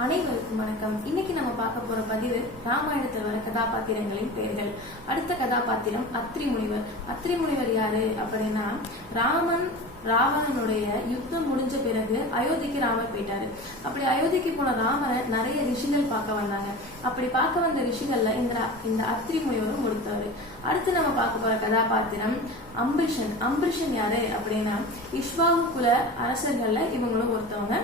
அனைவருக்கும் வணக்கம். இன்னைக்கு நம்ம பார்க்க போற பதிவு ராமாயணத்தில் வர கதாபாத்திரங்களின் பெயர்கள். அடுத்த கதாபாத்திரம் அத்ரி முனிவர் அத்ரி முனிவர் யாரு அப்படின்னா ராமன் ராவணனுடைய யுத்தம் முடிஞ்ச பிறகு அயோத்திக்கு ராமர் போயிட்டாரு. அப்படி அயோத்திக்கு போன ராமரை நிறைய ரிஷிகள் பார்க்க வந்தாங்க. அப்படி பார்க்க வந்த ரிஷிகள்ல இந்த இந்த அத்திரி முனிவரும் ஒருத்தவர். அடுத்து நம்ம பார்க்க போற கதாபாத்திரம் அம்பரிஷன். அம்பரிஷன் யாரு அப்படின்னா இஷ்வாகு குல அரசர்கள்ல இவங்களும் ஒருத்தவங்க.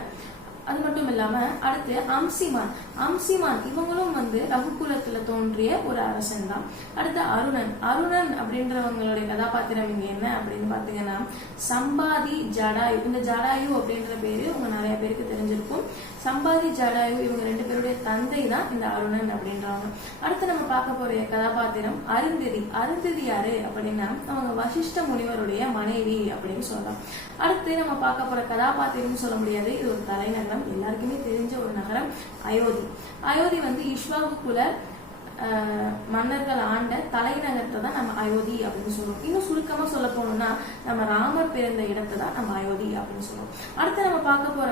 இல்லாம அடுத்து அம்சிமான். அம்சிமான் இவங்களும் வந்து ரகுகுலத்துல தோன்றிய ஒரு அரசன் தான் அடுத்து அருணன். அருணன் அப்படின்றவங்களுடைய கதாபாத்திரம் இங்க என்ன அப்படின்னு பாத்தீங்கன்னா சம்பாதி ஜடாயு. இந்த ஜடாயு அப்படின்ற பேரு உங்க நிறைய பேருக்கு தெரிஞ்சிருக்கும். சம்பாதி ஜடாயு இவங்க ரெண்டு பேருடைய தந்தை தான் இந்த அருணன் அப்படின்றாங்க. அடுத்து நம்ம பார்க்க போற கதாபாத்திரம் அருந்ததி. அருந்ததி யாரு அப்படின்னா அவங்க வசிஷ்ட முனிவருடைய மனைவி அப்படின்னு சொல்லலாம். அடுத்து நம்ம பார்க்க போற கதாபாத்திரம் சொல்ல முடியாது. இது ஒரு தலைநகரம். எல்லாருக்குமே தெரிஞ்ச ஒரு நகரம் அயோத்தி. அயோத்தி வந்து இஷ்வாகு குல ஆஹ், மன்னர்கள் ஆண்ட தலைநகரத்தை தான் நம்ம அயோத்தி அப்படின்னு சொல்லுவோம் இன்னும் சுருக்கமா சொல்ல போனோம்னா நம்ம ராமர் பிறந்த இடத்தை தான் நம்ம அயோத்தி அப்படின்னு சொல்லுவோம் அடுத்து நம்ம பார்க்க போற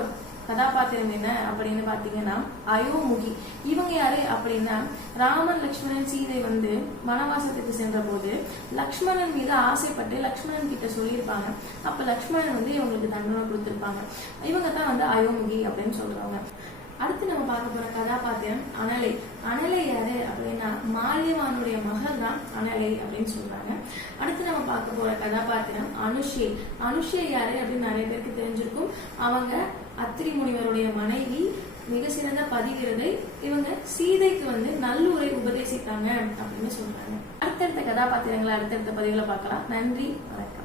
கதாபாத்திரம் என்ன அப்படின்னு பாத்தீங்கன்னா அயோமுகி. இவங்க யாரு அப்படின்னா ராமன் லக்ஷ்மணன் சீதை வந்து வனவாசத்துக்கு சென்ற போது லக்ஷ்மணன் மீது ஆசைப்பட்டு லக்ஷ்மணன் கிட்ட சொல்லியிருப்பாங்க. அப்ப லக்ஷ்மணன் வந்து இவங்களுக்கு தண்டனை கொடுத்திருப்பாங்க. இவங்க தான் வந்து அயோமுகி அப்படின்னு சொல்றவங்க அடுத்து நம்ம பார்க்க போற கதாபாத்திரம் அனலை. அனலை யாரு அப்படின்னா மால்யவானுடைய மகள் தான் அனலை அப்படின்னு சொல்றாங்க. அடுத்து நம்ம பார்க்க போற கதாபாத்திரம் அனுஷே. அனுஷே யாரு அப்படின்னு நிறைய பேருக்கு தெரிஞ்சிருக்கும். அவங்க அத்திரி முனிவருடைய மனைவி மிக சிறந்த பதிகிறதை இவங்க சீதைக்கு வந்து நல்லுரை உபதேசித்தாங்க அப்படின்னு சொல்றாங்க. அடுத்தடுத்த கதாபாத்திரங்களை அடுத்தடுத்த பதிவுல பார்க்கலாம். நன்றி வணக்கம்.